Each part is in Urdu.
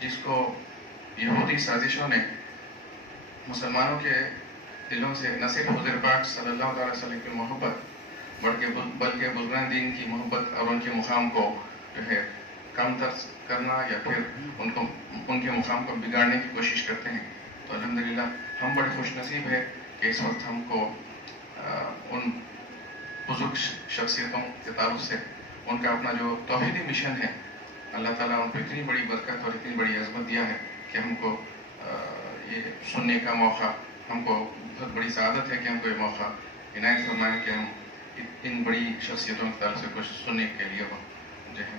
جس کو یہودی سازشوں نے مسلمانوں کے دلوں سے نہ صرف حضور پاک صلی اللہ تعالی وسلم کی محبت بلکہ بزرگان دین کی محبت اور ان کے مقام کو جو ہے کم تر کرنا یا پھر ان کے مقام کو بگاڑنے کی کوشش کرتے ہیں. تو الحمدللہ ہم بڑے خوش نصیب ہیں کہ اس وقت ہم کو ان بزرگ شخصیتوں کے تعلق سے ان کا اپنا جو توحیدی مشن ہے اللہ تعالیٰ ان کو اتنی بڑی برکت اور اتنی بڑی عظمت دیا ہے کہ ہم کو یہ سننے کا موقع، ہم کو بہت بڑی سعادت ہے کہ ہم کو یہ موقع عنایت فرمائے کہ ہم ان بڑی شخصیتوں کے تعلق سے کچھ سننے کے لیے جو ہے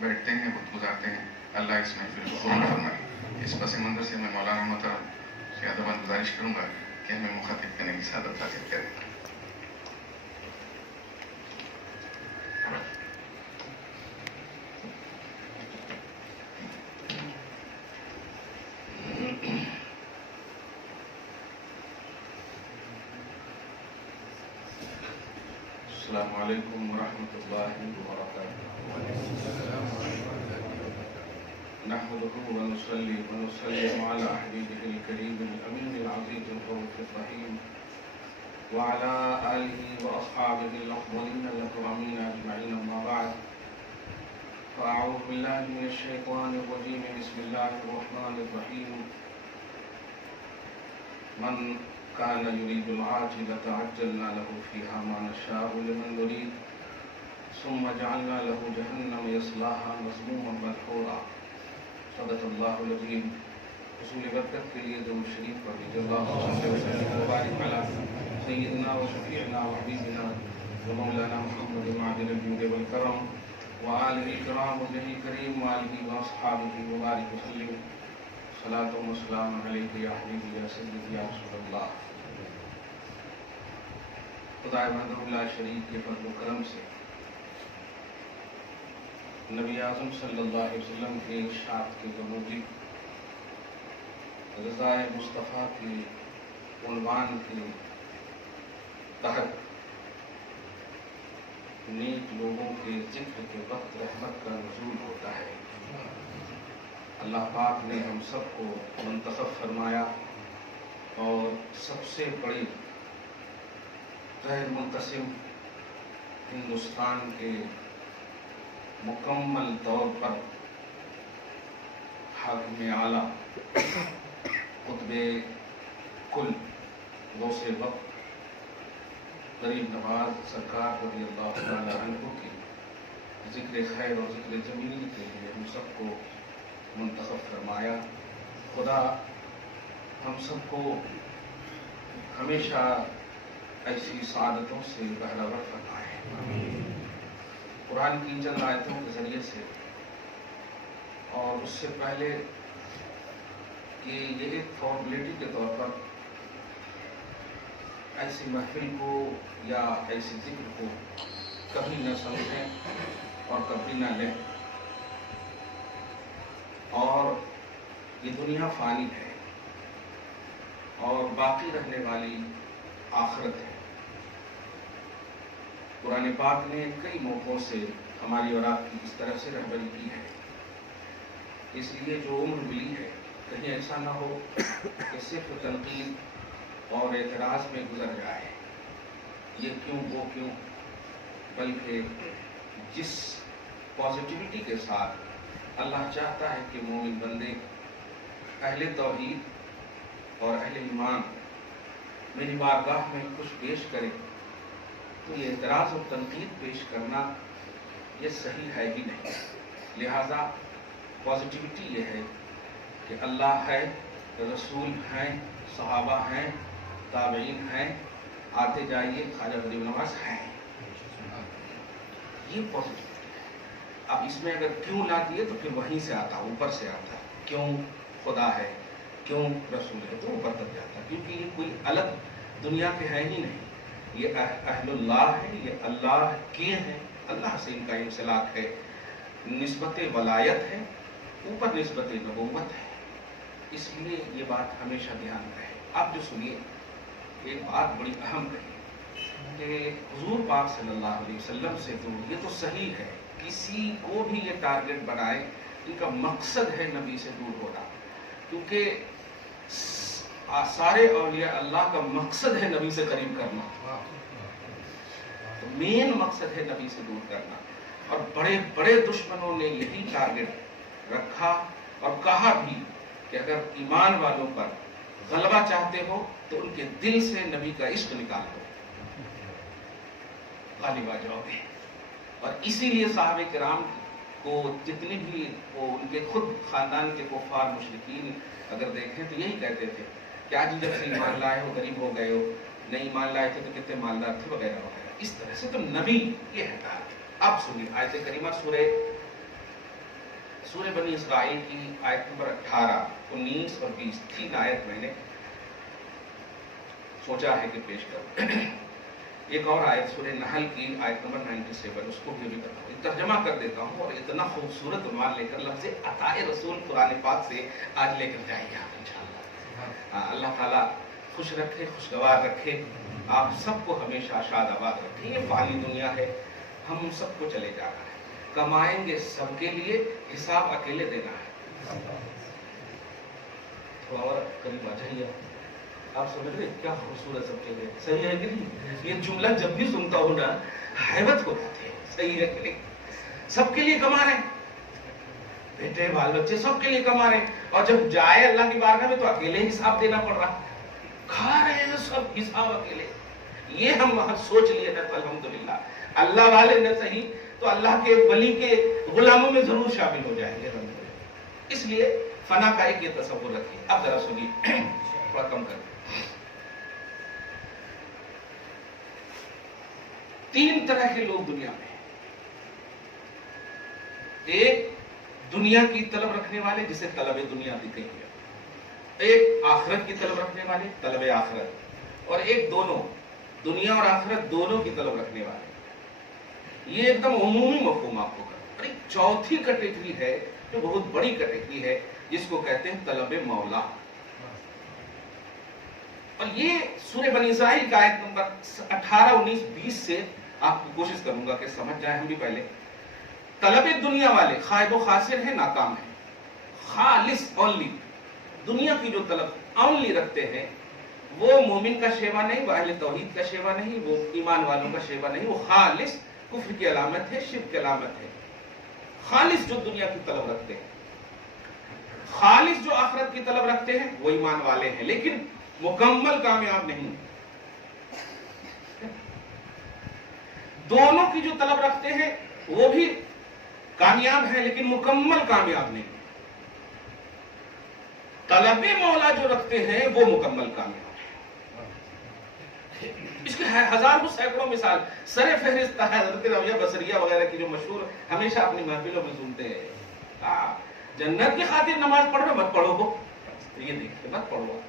بیٹھتے ہیں، وقت گزارتے ہیں. اللہ اس محفل کو قبول فرمائے. اس پس منظر سے میں مولانا محترم سے ادباً گزارش کروں گا کہ ہمیں مخاطب کرنے کی سعادت حاصل کریں. السلام علیکم ورحمۃ اللہ وبرکاتہ. نحمده ونصلي ونسلم على حبيبه الكريم الأمين العزيز الرؤوف الرحيم وعلى آله وأصحابه الأفضلين الأكرمين أجمعين. أما بعد فأعوذ بالله من الشيطان الرجيم. بسم الله الرحمن الرحيم. من كان يريد العاجلة عجلنا له فيها ما نشاء لمن نريد ثم جعلنا له جهنم يصلاها مذموما مدحورا. صدق اللہ العظیم. حصول برکت کے لیے درود شریف پڑھیے. اللہم صل وسلم وبارک علی سیدنا و شفیعنا و حبیبنا و مولانا محمد معدن الجود والکرم وآلہ الکرام وجہہ کریم وآلہ واصحابہ وبارک وسلم. صلاۃ و سلام علیک یا حبیبی یا سیدی یا رسول اللہ. خدا وحدہ لا شریک کے فضل و کرم سے نبی اعظم صلی اللہ علیہ وسلم کے ارشاد کے موجب رضائے مصطفیٰ کے عنوان کے تحت نیک لوگوں کے ذکر کے وقت رحمت کا نزول ہوتا ہے. اللہ پاک نے ہم سب کو منتخب فرمایا اور سب سے بڑی غیر منقسم ہندوستان کے مکمل طور پر حاکم اعلیٰ قطب کل غوث وقت غریب نواز سرکار رضی اللہ تعالی عنہ کی ذکر خیر اور ذکر جمیل کے لیے ہم سب کو منتخب فرمایا. خدا ہم سب کو ہمیشہ ایسی سعادتوں سے بہرور فرمائے. قرآن کی چند آیتوں کے ذریعے سے اور اس سے پہلے کہ یہ ایک فارمیلٹی کے طور پر ایسی محفل کو یا ایسی ذکر کو کبھی نہ سمجھیں اور کبھی نہ لیں. اور یہ دنیا فانی ہے اور باقی رہنے والی آخرت ہے. قرآن پاک نے کئی موقعوں سے ہماری اور آپ کی اس طرح سے رہبری کی ہے. اس لیے جو عمر ملی ہے کہیں ایسا نہ ہو کہ صرف تنقید اور اعتراض میں گزر جائے. یہ کیوں وہ کیوں، بلکہ جس پازیٹیوٹی کے ساتھ اللہ چاہتا ہے کہ مومن بندے اہل توحید اور اہل ایمان میری بارگاہ میں کچھ پیش کرے تو یہ اعتراض اور تنقید پیش کرنا یہ صحیح ہے ہی نہیں. لہذا پازیٹیوٹی یہ ہے کہ اللہ ہے، رسول ہیں، صحابہ ہیں، تابعین ہیں، آتے جائیے خواجہ غریب نواز ہیں. یہ پازیٹیوٹی ہے. اب اس میں اگر کیوں لا دیے تو پھر وہیں سے آتا، اوپر سے آتا. کیوں خدا ہے، کیوں رسول ہے، تو اوپر تک جاتا. کیونکہ یہ کوئی الگ دنیا کے ہے ہی نہیں. یہ اہل اللہ ہے، یہ اللہ کے ہیں، اللہ سے ان کا انسلاک ہے. نسبت ولایت ہے، اوپر نسبت نبوت ہے. اس لیے یہ بات ہمیشہ دھیان رہے. اب جو سنیے ایک بات بڑی اہم رہی کہ حضور پاک صلی اللہ علیہ وسلم سے تو یہ تو صحیح ہے، کسی کو بھی یہ ٹارگٹ بنائے ان کا مقصد ہے نبی سے دور ہونا، کیونکہ سارے اولیاء اللہ کا مقصد ہے نبی سے قریب کرنا، تو مین مقصد ہے نبی سے دور کرنا. اور بڑے بڑے دشمنوں نے یہی ٹارگٹ رکھا اور کہا بھی کہ اگر ایمان والوں پر غلبہ چاہتے ہو تو ان کے دل سے نبی کا عشق نکال دو، غالب آ جاؤ گے. اور اسی لیے صحابہ کرام کو جتنے بھی وہ ان کے خود خاندان کے کفار مشرکین اگر دیکھیں تو یہی کہتے تھے کہ آج جب سے ایمان لائے ہو غریب ہو گئے ہو، نہیں ایمان لائے تھے تو کتنے مالدار تھے وغیرہ وغیرہ. اس طرح سے تو نبی یہ ہے کہا. اب سنیے آیت کریمہ سورہ بنی اسرائیل کی آیت نمبر 18، 19 اور 20 تین آیت میں نے سوچا ہے کہ پیش کروں. ایک اور آیت سورہ نحل کی آیت نمبر 97، اس کو بھی بتاؤں، ترجمہ کر دیتا ہوں. اور اتنا خوبصورت عنوان لے کر لفظ عطاء رسول قرآن پاک سے آج لے کر جائیں گے آپ انشاءاللہ. اللہ تعالیٰ خوش رکھے، خوشگوار رکھے، آپ سب کو ہمیشہ شاد آباد رکھے. یہ فانی دنیا ہے، ہم سب کو چلے جانا ہے، کمائیں گے سب کے لیے، حساب اکیلے دینا ہے. تھوڑا اور قریب آ جائیے. آپ سمجھ رہے کیا خوبصورت سب کے لیے، صحیح ہے کہ نہیں؟ یہ جملہ جب بھی سنتا ہوں نا حیرت ہو جاتی ہے. صحیح ہے کہ نہیں؟ سب کے لیے کما رہے ہیں، بیٹے بال بچے سب کے لیے کما رہے ہیں، اور جب جائے اللہ کی بارگاہ میں تو اکیلے حساب دینا پڑ رہا. کھا رہے ہیں سب، حساب اکیلے. یہ ہم وہاں سوچ لیے نا تو الحمدللہ اللہ والے نہ صحیح تو اللہ کے ولی کے غلاموں میں ضرور شامل ہو جائیں گے. اس لیے فنا کا ایک یہ تصور رکھیے. اب ذرا سنیے، تھوڑا کم کر. تین طرح کے لوگ دنیا میں ہیں. ایک دنیا کی طلب رکھنے والے جسے طلب دنیا بھی کہیں گے، ایک آخرت کی طلب رکھنے والے طلب آخرت، اور ایک دونوں دنیا اور آخرت دونوں کی طلب رکھنے والے. یہ ایک دم عمومی مفہوم آپ کو کرنا. اور ایک چوتھی کیٹیگری ہے جو بہت بڑی کیٹیگری ہے جس کو کہتے ہیں طلب مولا. اور یہ سورہ بنی اسرائیل کا آیت نمبر 18، 19، 20 سے آپ کو کوشش کروں گا کہ سمجھ جائیں ہم بھی. پہلے طلب دنیا والے خائب و خاسر ہیں، ناکام ہیں. خالص اونلی دنیا کی جو طلب اونلی رکھتے ہیں وہ مومن کا شیوا نہیں، وہ اہل توحید کا شیوا نہیں، وہ ایمان والوں کا شیوا نہیں، وہ خالص کفر کی علامت ہے، شرک کی علامت ہے. خالص جو دنیا کی طلب رکھتے ہیں، خالص جو آخرت کی طلب رکھتے ہیں وہ ایمان والے ہیں لیکن مکمل کامیاب نہیں. دونوں کی جو طلب رکھتے ہیں وہ بھی کامیاب ہیں لیکن مکمل کامیاب نہیں. طلب مولا جو رکھتے ہیں وہ مکمل کامیاب. اس کے ہزاروں سینکڑوں مثال سر فہرست ہے حضرت رویہ بصریہ وغیرہ کی جو مشہور ہمیشہ اپنی محفلوں میں سنتے ہیں. جنت کی خاطر نماز پڑھ رہے مت پڑھو، یہ دیکھتے مت پڑھو.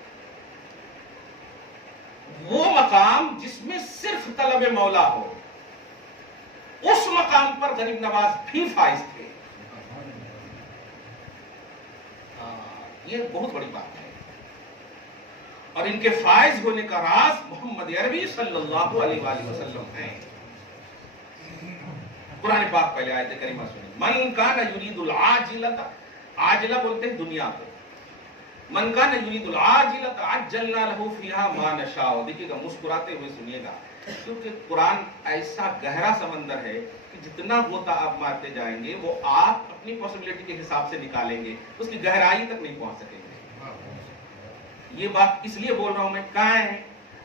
وہ مقام جس میں صرف طلب مولا ہو، اس مقام پر غریب نواز بھی فائز تھے. یہ بہت بڑی بات ہے. اور ان کے فائز ہونے کا راز محمد عربی صلی اللہ علیہ وآلہ وسلم ہے. قرآن پاک پہلے آیت کریمہ سنیں. من کان یرید العاجلۃ، عاجلہ بولتے ہیں دنیا کو. من کان یرید العاجلۃ عجلنا لہ فیہا ما نشاء. دیکھیے گا مسکراتے ہوئے سنیے گا کیونکہ قرآن ایسا گہرا سمندر ہے کہ جتنا غوطہ آپ مارتے جائیں گے وہ آپ اپنی پاسبلٹی کے حساب سے نکالیں گے، اس کی گہرائی تک نہیں پہنچ سکیں گے. یہ بات اس لیے بول رہا ہوں میں، کہاں ہے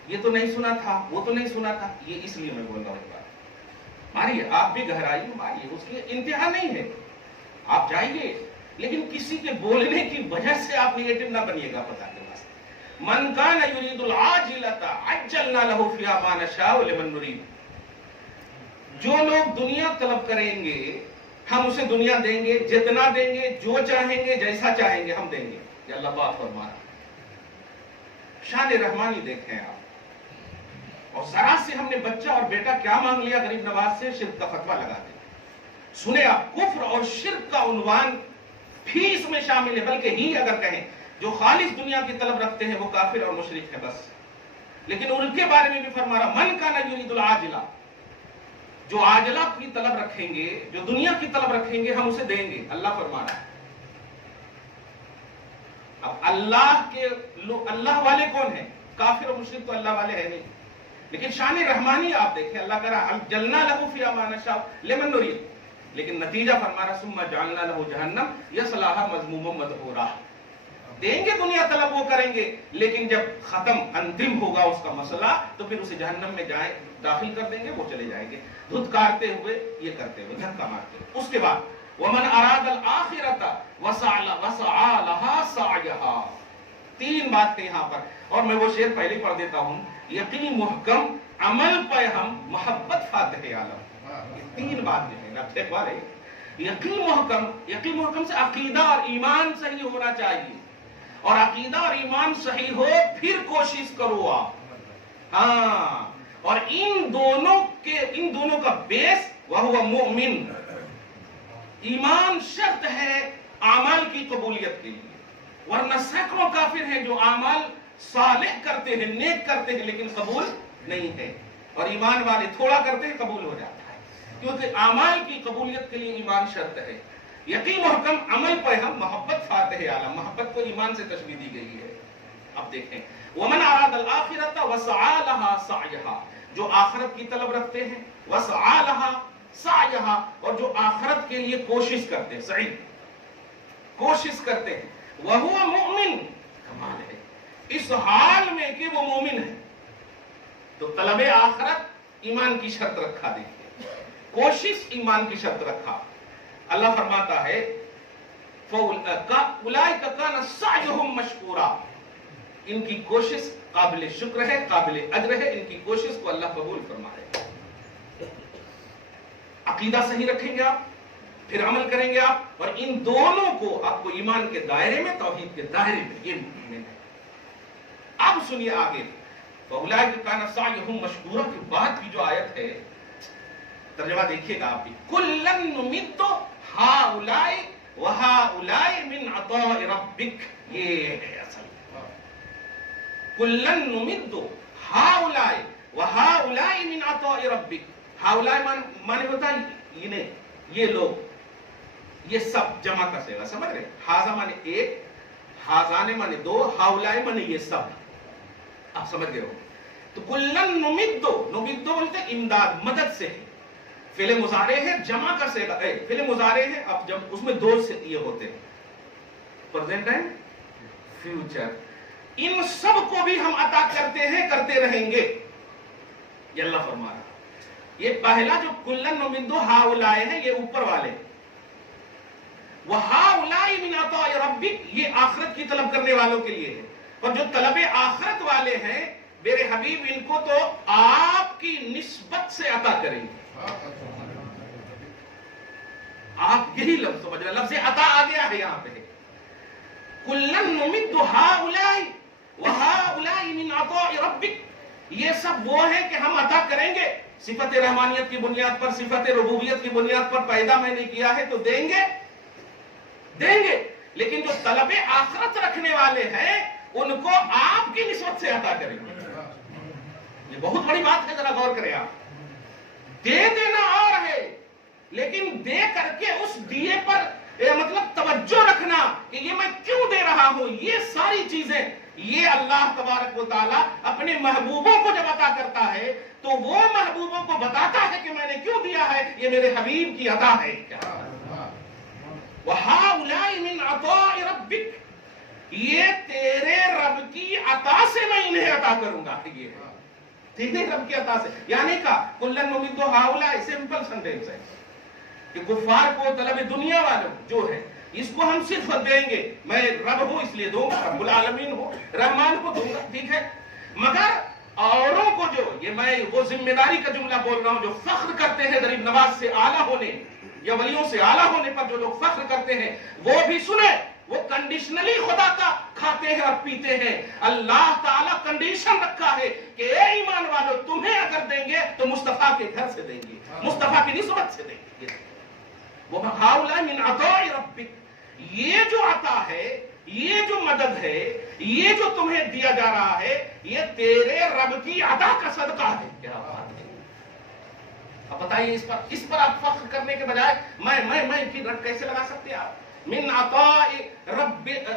یہ تو نہیں سنا تھا، وہ تو نہیں سنا تھا، یہ اس لیے میں بول رہا ہوں. یہ بات ماریے، آپ بھی گہرائی ماریے، اس کی انتہا نہیں ہے. آپ جائیے لیکن کسی کے بولنے کی وجہ سے آپ نیگیٹو نہ بنیے گا. پتا کے واسطے من کان یرید العاجلۃ عجلنا لہ فیہا ما نشاء لمن نرید. جو لوگ دنیا طلب کریں گے ہم اسے دنیا دیں گے، جتنا دیں گے، جو چاہیں گے، جیسا چاہیں گے ہم دیں گے. یہ اللہ پاک فرما رہا. شان رحمانی دیکھیں آپ. اور ذرا سے ہم نے بچہ اور بیٹا کیا مانگ لیا غریب نواز سے، شرک کا فتویٰ لگا دیں. سنیں آپ، کفر اور شرک کا عنوان بھی اس میں شامل ہے. بلکہ ہی اگر کہیں جو خالص دنیا کی طلب رکھتے ہیں وہ کافر اور مشرک ہے بس. لیکن ان کے بارے میں بھی فرما رہا من کان یرید العاجلہ. جو عاجلہ کی طلب رکھیں گے، جو دنیا کی طلب رکھیں گے ہم اسے دیں گے. اللہ فرما رہا ہے اللہ والے کون ہیں؟ کافر و مشرک تو اللہ والے ہیں نہیں، لیکن شان رحمانی آپ دیکھیں، اللہ کہہ رہا جلنا لہو فیہا ما نشاء لمن نرید، لیکن نتیجہ فرما رہا ثم جعلنا لہو جہنم یصلاھا مذموما مدحورا، دیں گے دنیا طلب وہ کریں گے، لیکن جب ختم انتم ہوگا اس کا مسئلہ تو پھر اسے جہنم میں داخل کر دیں گے، وہ چلے جائیں گے دھتکارتے ہوئے، یہ کرتے ہوئے، دھکا مارتے ہوئے۔ اس کے بعد وَمَنْ أَرَادَ الْآخِرَةَ وَسَعَى لَهَا سَعْيَهَا، تین بات ہے یہاں پر، اور میں وہ شعر پہلے پڑھ دیتا ہوں، یقین محکم عمل پہ ہم محبت فاتح عالم، یہ تین بات جو ہے نا ٹھیک والے، یقین محکم سے عقیدہ اور ایمان صحیح ہونا چاہیے، اور عقیدہ اور ایمان صحیح ہو پھر کوشش کرو آپ، ہاں، اور ان دونوں کا بیس وہو مؤمن، ایمان شرط ہے اعمال کی قبولیت کے لیے، ورنہ سینکڑوں کافر ہیں جو اعمال صالح کرتے ہیں، نیک کرتے ہیں، لیکن قبول نہیں ہے، اور ایمان والے تھوڑا کرتے ہیں قبول ہو جاتا ہے، کیونکہ اعمال کی قبولیت کے لیے ایمان شرط ہے۔ یقین محکم عمل پہ ہم محبت فاتح عالم، محبت کو ایمان سے تشبیہ دی گئی ہے۔ اب دیکھیں وَمَنْ أَرَادَ الْآخِرَةَ وَسَعَى لَهَا سَعْيَهَا، جو آخرت کی طلب رکھتے ہیں، وَسَعَى لَهَا سَعْيَهَا، اور جو آخرت کے لیے کوشش کرتے ہیں، سعی کوشش کرتے ہیں، وَهُوَ مُؤْمِن، کمال ہے اس حال میں کہ وہ مومن ہے، تو طلب آخرت ایمان کی شرط رکھا، دیکھیں کوشش ایمان کی شرط رکھا۔ اللہ فرماتا ہے فَأُولَٰئِكَ كَانَ سَعْيُهُمْ مَشْكُورًا، ان کی کوشش قابل شکر ہے، قابل اجر ہے، ان کی کوشش کو اللہ قبول فرمائے۔ عقیدہ صحیح رکھیں گے آپ، پھر عمل کریں گے آپ، اور ان دونوں کو آپ کو ایمان کے دائرے میں، توحید کے دائرے میں، یہ مومن ہے۔ اب سنیے آگے فَأُولَٰئِكَ كَانَ سَعْيُهُمْ مَشْكُورًا کی بعد کی جو آیت ہے، ترجمہ دیکھیے گا آپ بھی، كُلًّا نُمِدُّ هَٰؤُلَاءِ وَهَٰؤُلَاءِ مِنْ عَطَاءِ رَبِّكَ، یہ ہے اصل، كُلًّا نُمِدُّ هَٰؤُلَاءِ وَهَٰؤُلَاءِ مِنْ عَطَاءِ رَبِّكَ، ہاؤلائے مانے ہوتا ہے یہ لوگ، یہ سب جمع کا صیغہ، سمجھ رہے، ہاذا مانے ایک، ہاذانے مانے دو، ہاؤلائے مانے یہ سب، آپ سمجھ گئے ہو۔ تو کلن نمدو، نمدو بولتے امداد، مدد سے ہے، فعل مضارع ہے، جمع کا صیغہ، فعل مضارع ہے، اب جب اس میں دو سے یہ ہوتے ہیں، پریزنٹ ٹائم، فیوچر، ان سب کو بھی ہم عطا کرتے ہیں، کرتے رہیں گے، یہ اللہ فرما رہا۔ یہ پہلا جو کلن نمدو ہاؤلائے ہے، یہ اوپر والے، وَهَٰؤُلَاءِ مِنْ عَطَاءِ رَبِّكَ، یہ آخرت کی طلب کرنے والوں کے لیے ہے، اور جو طلب آخرت والے ہیں میرے حبیب، ان کو تو آپ کی نسبت سے عطا کریں گے۔ آپ یہی لفظ سمجھ رہے، لفظ عطا آ گیا ہے یہاں پہ، کلن نمد ہاؤلاء وہاؤلاء من عطاء ربک، یہ سب وہ ہیں کہ ہم عطا کریں گے، صفت رحمانیت کی بنیاد پر، صفت ربوبیت کی بنیاد پر پیدا میں نے کیا ہے تو دیں گے، دیں گے، لیکن جو طلب آخرت رکھنے والے ہیں ان کو آپ کی نسبت سے عطا کریں گے۔ یہ بہت بڑی بات ہے، ذرا غور کریں آپ، دے دینا اور ہے، لیکن دے کر کے اس دیے پر مطلب توجہ رکھنا کہ یہ میں کیوں دے رہا ہوں، یہ ساری چیزیں یہ اللہ تبارک و تعالیٰ اپنے محبوبوں کو جب عطا کرتا ہے تو وہ محبوبوں کو بتاتا ہے کہ میں نے کیوں دیا ہے، یہ میرے حبیب کی عطا ہے۔ کیا وَهَٰؤُلَاءِ مِنْ عَطَاءِ رَبِّكَ، یہ تیرے رب کی عطا سے میں انہیں عطا کروں گا، یہ تیرے رب کی عطا سے، یعنی کا کُلًّا نُمِدُّ ہَٰؤُلَاءِ سمپل سینٹینس ہے کہ کفار کو طلب دنیا والوں جو ہے اس کو ہم صرف دیں گے، میں رب ہوں اس لیے دوں گا، رب العالمین ہوں، رحمان کو دوں گا، ٹھیک ہے، مگر اوروں کو جو یہ میں وہ ذمہ داری کا جملہ بول رہا ہوں جو فخر کرتے ہیں غریب نواز سے اعلیٰ ہونے یا ولیوں سے اعلیٰ ہونے پر جو لوگ فخر کرتے ہیں وہ بھی سنیں، وہ کنڈیشنلی خدا کا کھاتے ہیں اور پیتے ہیں۔ اللہ تعالیٰ کنڈیشن رکھا ہے کہ اے ایمان والو تمہیں اگر دیں گے تو مصطفیٰ کے گھر سے دیں گے، مصطفیٰ کی نسبت سے دیں گے۔ وہ ہاؤلاء من عطاء ربک، یہ جو عطا ہے، یہ جو مدد ہے، یہ جو تمہیں دیا جا رہا ہے، یہ تیرے رب کی عطا کا صدقہ ہے۔ کیا بات ہے، اب بتائیے اس پر آپ فخر کرنے کے بجائے میں کی رٹ کیسے لگا سکتے ہیں آپ؟ من عطاء رب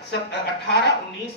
18, 19,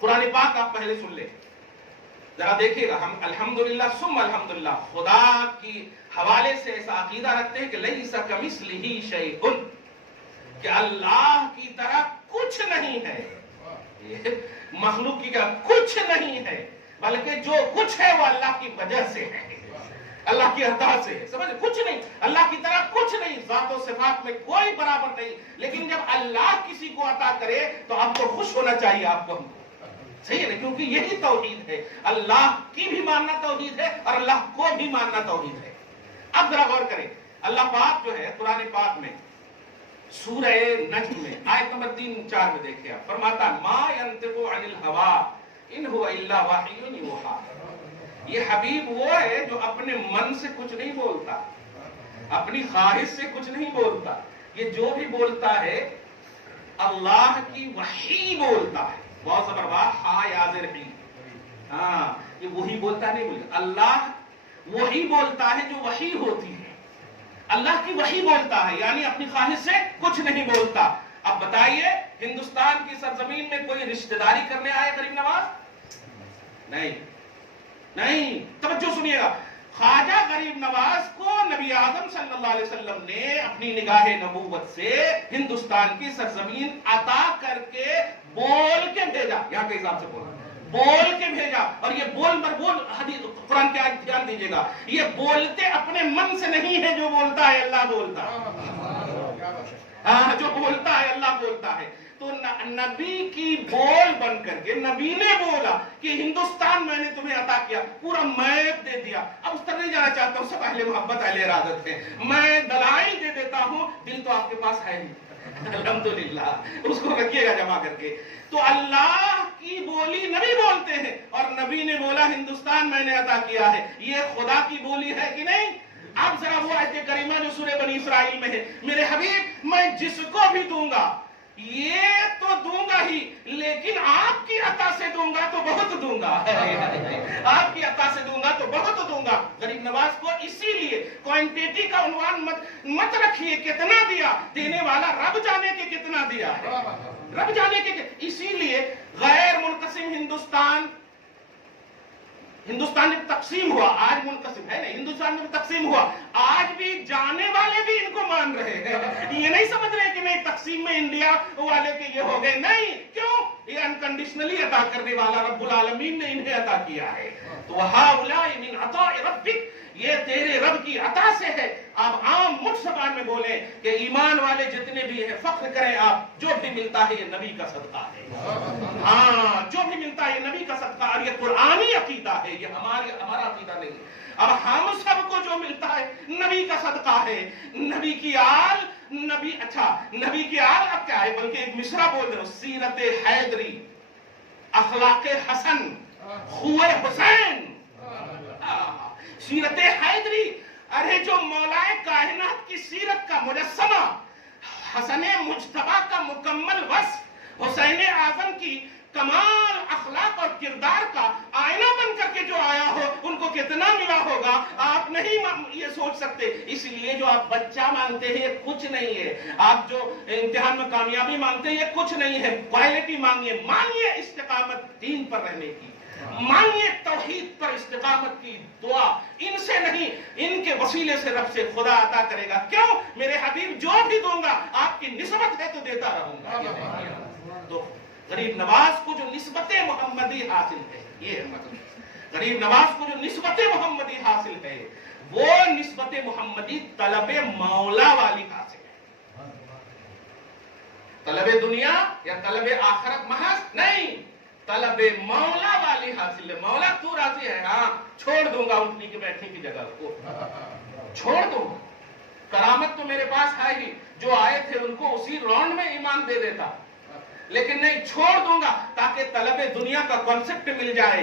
قرآن پاک آپ پہلے سن لیں ذرا دیکھیے گا. ہم الحمدللہ ثم الحمدللہ خدا کی حوالے سے ایسا عقیدہ رکھتے ہیں کہ لیس کمثلہ شیء، کہ اللہ کی طرح کچھ نہیں ہے. مخلوق کی طرح کچھ نہیں ہے، بلکہ جو کچھ ہے وہ اللہ کی وجہ سے ہے، اللہ کی عطا سے ہے. سمجھ، کچھ نہیں، اللہ کی طرح کچھ نہیں. ذات و صفات میں کوئی برابر نہیں. لیکن جب اللہ کسی کو عطا کرے تو آپ کو خوش ہونا چاہیے، آپ کو، صحیح ہے نا؟ کیونکہ یہی توحید ہے. اللہ کی بھی ماننا توحید ہے اور اللہ کو بھی ماننا توحید ہے. اب ذرا غور کریں، اللہ پاک جو ہے قرآن پاک میں سورہ نجم میں آیت نمبر 3-4 میں دیکھیں آپ، فرماتا ہے ما ينطق عن الهوى ان هو الا وحی یوحی. یہ حبیب وہ ہے جو اپنے من سے کچھ نہیں بولتا، اپنی خواہش سے کچھ نہیں بولتا. یہ جو بھی بولتا ہے اللہ کی وحی بولتا ہے. بہت زبردست، ہا یازر ہی، ہاں یہ وہی بولتا نہیں، بولے اللہ وہی بولتا ہے جو وحی ہوتی ہے. اللہ کی وحی بولتا ہے، یعنی اپنی خواہش سے کچھ نہیں بولتا. اب بتائیے ہندوستان کی سرزمین میں کوئی رشتہ داری کرنے آئے غریب نواز؟ نہیں نہیں. توجہ سنیے گا، خواجہ غریب نواز کو نبی اعظم صلی اللہ علیہ وسلم نے اپنی نگاہ نبوت سے ہندوستان کی سرزمین عطا کر کے بول کے بھیجا. یہاں کے حساب سے بولا، بول کے بھیجا. اور یہ بول بر بول حدیث قرآن کی آیت دھیان دیجیے گا، یہ بولتے اپنے من سے نہیں ہے. جو بولتا ہے اللہ بولتا ہے، ہاں جو بولتا ہے اللہ بولتا ہے. تو نبی کی بول بن کر کے نبی نے بولا کہ ہندوستان میں نے تمہیں عطا کیا، پورا میپ دے دیا. اب اس طرح نہیں جانا چاہتا ہوں، سب اہل محبت اہل ارادت ہے. میں دلائل دے دیتا ہوں، دل تو آپ کے پاس ہے نہیں. الحمدللہ، اس کو رکھیے گا جمع کر کے. تو اللہ کی بولی نبی بولتے ہیں، اور نبی نے بولا ہندوستان میں نے عطا کیا ہے. یہ خدا کی بولی ہے کہ نہیں؟ اب ذرا وہ آیت کریمہ جو سورہ بنی اسرائیل میں ہے، میرے حبیب میں جس کو بھی دوں گا یہ تو دوں گا ہی، لیکن آپ کی عطا سے دوں گا تو بہت دوں گا. آپ کی عطا سے دوں گا تو بہت دوں گا. غریب نواز کو اسی لیے کوانٹیٹی کا عنوان مت رکھیے، کتنا دیا، دینے والا رب جانے کے کتنا دیا ہے، رب جانے کے. اسی لیے غیر منقسم ہندوستان میں تقسیم ہوا، آج منقسم ہے نہیں، ہندوستان میں تقسیم ہوا، آج بھی جانے والے بھی ان کو مان رہے ہیں. یہ نہیں سمجھ رہے کہ نہیں تقسیم میں انڈیا والے کے یہ ہو گئے، نہیں. کیوں؟ یہ انکنڈیشنلی عطا کرنے والا رب العالمین نے انہیں عطا کیا ہے. تو وَهَٰؤُلَاءِ مِنْ عَطَاءِ رَبِّكَ، یہ تیرے رب کی عطا سے ہے. آپ عام مٹھ زبان میں بولیں کہ ایمان والے جتنے بھی ہیں فخر کریں، آپ جو بھی ملتا ہے یہ نبی کا صدقہ ہے. ہاں جو بھی ملتا ہے یہ نبی کا صدقہ، اور یہ قرآنی عقیدہ ہے، یہ ہمارا عقیدہ نہیں. اب ہم سب کو جو ملتا ہے نبی کا صدقہ ہے. نبی کی آل، نبی کی آل اب کیا ہے، بلکہ ایک مصرع بول رہے ہو، سیرت حیدری، اخلاق حسن، خوئے حسین، سیرت حیدری. ارے جو مولائے کائنات کی سیرت کا مجسمہ، حسن مجتبی کا مکمل وصف، حسین اعظم کی کمال اخلاق اور کردار کا آئینہ بن کر کے جو آیا ہو، ان کو کتنا ملا ہوگا آپ نہیں یہ سوچ سکتے. اس لیے جو آپ بچہ مانگتے ہیں یہ کچھ نہیں ہے، آپ جو امتحان میں کامیابی مانگتے ہیں یہ کچھ نہیں ہے. کوالٹی مانگیے استقامت دین پر رہنے کی، مانگیے توحید پر استقامت کی دعا. ان سے نہیں، ان کے وسیلے سے رب سے خدا عطا کرے گا. کیوں؟ میرے حبیب جو بھی دوں گا آپ کی نسبت ہے تو دیتا رہوں گا. تو غریب نواز کو جو نسبت محمدی حاصل ہے، یہ مطلب غریب نواز کو جو نسبت محمدی حاصل ہے، وہ نسبت محمدی طلب مولا والی حاصل ہے. طلب دنیا یا طلب آخرت محض نہیں، طلب مولا والی حاصل ہے. مولا تو راضی ہے، ہاں چھوڑ دوں گا اٹھنے کی بیٹھنے کی جگہ کو، چھوڑ دوں گا. کرامت تو میرے پاس ہے ہی، جو آئے تھے ان کو اسی راؤنڈ میں ایمان دے دیتا، لیکن نہیں، چھوڑ دوں گا تاکہ طلب دنیا کا کانسیپٹ مل جائے،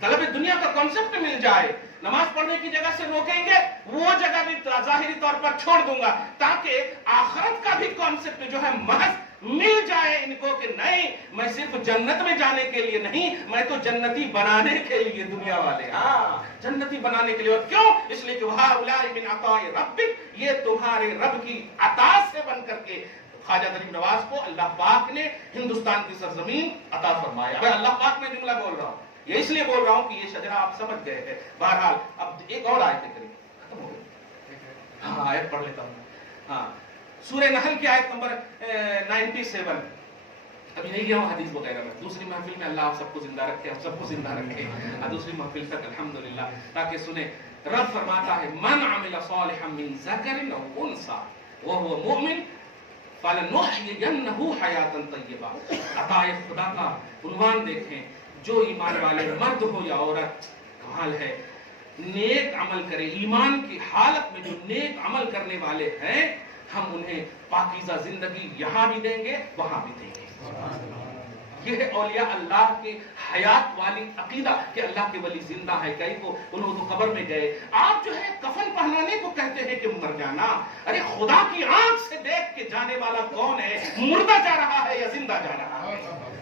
طلب دنیا کا کانسیپٹ مل جائے. نماز پڑھنے کی جگہ سے روکیں گے، وہ جگہ بھی ظاہری طور پر چھوڑ دوں گا تاکہ آخرت کا بھی کانسیپٹ جو ہے محض مل جائے ان کو، کہ نہیں میں صرف جنت میں جانے کے لیے نہیں، میں تو جنتی بنانے کے لیے. دنیا والے ہاں جنتی بنانے کے لیے. اور کیوں؟ اس لیے کہ وَهَٰؤُلَاءِ مِنْ عَطَاءِ رَبِّكَ، یہ تمہارے رب کی عطا سے بن کر کے خواجہ غریب نواز کو اللہ پاک نے ہندوستان کی سرزمین عطا فرمایا. میں اللہ پاک میں جملہ بول رہا ہوں, یہ اس لیے بول رہا ہوں کہ یہ شجرہ آپ سمجھ گئے ہیں. بہرحال اب ایک اور آیت کریم ختم ہو گئی. ہاں آیت پڑھ لیتا ہوں. ہاں سورہ نحل کی آیت نمبر 97. ابھی نہیں گیا ہوں حدیث وغیرہ میں. دوسری محفل میں اللہ آپ سب کو زندہ رکھے, ہم سب کو زندہ رکھے دوسری محفل تک الحمدللہ, تاکہ سنیں. رب فرماتا ہے من عمل صالحا من ذکر او انثى وهو مؤمن فلنحيينه حیاتا طیبہ. عطا خدا کا عنوان دیکھیں, جو ایمان والے مرد ہو یا عورت, کمال ہے, نیک عمل کرے. ایمان کی حالت میں جو نیک عمل کرنے والے ہیں ہم انہیں پاکیزہ زندگی یہاں بھی دیں گے وہاں بھی دیں گے. یہ ہے اولیاء اللہ کے حیات والی عقیدہ کہ اللہ کے ولی زندہ ہے. کئی کو انہوں تو قبر میں گئے, آپ جو ہے کفن پہنانے کو کہتے ہیں کہ مر جانا. ارے خدا کی آنکھ سے دیکھ کے جانے والا کون ہے؟ مردہ جا رہا ہے یا زندہ جا رہا ہے؟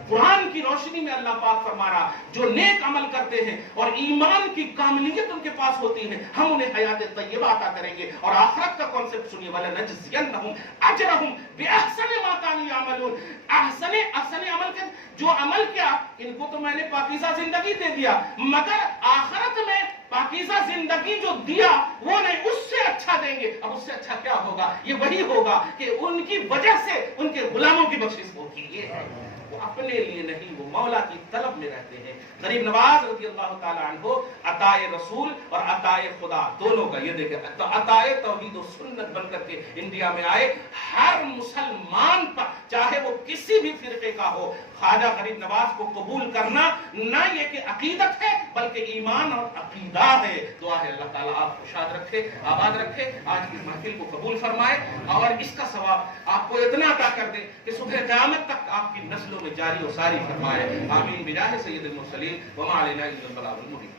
قرآن کی روشنی میں اللہ پاک فرما رہا جو نیک عمل کرتے ہیں اور ایمان کی کاملیت ان کے پاس ہوتی ہے ہم انہیں حیات طیبہ عطا کریں گے. اور آخرت کا کانسیپٹ سنیے, وَلَنَجْزِيَنَّهُمْ أَجْرَهُمْ بِأَحْسَنِ مَا كَانُوا يَعْمَلُونَ. احسن عمل کے جو عمل کیا ان کو تو میں نے پاکیزہ زندگی دے دیا, مگر آخرت میں پاکیزہ زندگی جو دیا وہ نہیں, اس سے اچھا دیں گے. اب اس سے اچھا کیا ہوگا؟ یہ وہی ہوگا کہ ان کی وجہ سے ان کے غلاموں کی بخشش ہوگی. یہ ہے وہ اپنے لیے نہیں, وہ مولا کی طلب میں رہتے ہیں. غریب نواز رضی اللہ تعالی عنہ عطائے رسول اور عطائے خدا دونوں کا, یہ دیکھیں عطائے توحید و سنت بن کر کے انڈیا میں آئے. ہر مسلمان پر چاہے وہ کسی بھی فرقے کا ہو, خواجہ غریب نواز کو قبول کرنا نہ یہ کہ عقیدت ہے بلکہ ایمان اور عقیدہ ہے. دعا ہے اللہ تعالیٰ آپ کو شاد رکھے, آباد رکھے, آج کی محفل کو قبول فرمائے اور اس کا ثواب آپ کو اتنا عطا کر دے کہ صبح قیامت تک آپ کی نسلوں میں جاری و ساری فرمائے. آمین بجاہ سید المرسلین وما علینا الا البلاغ المبین.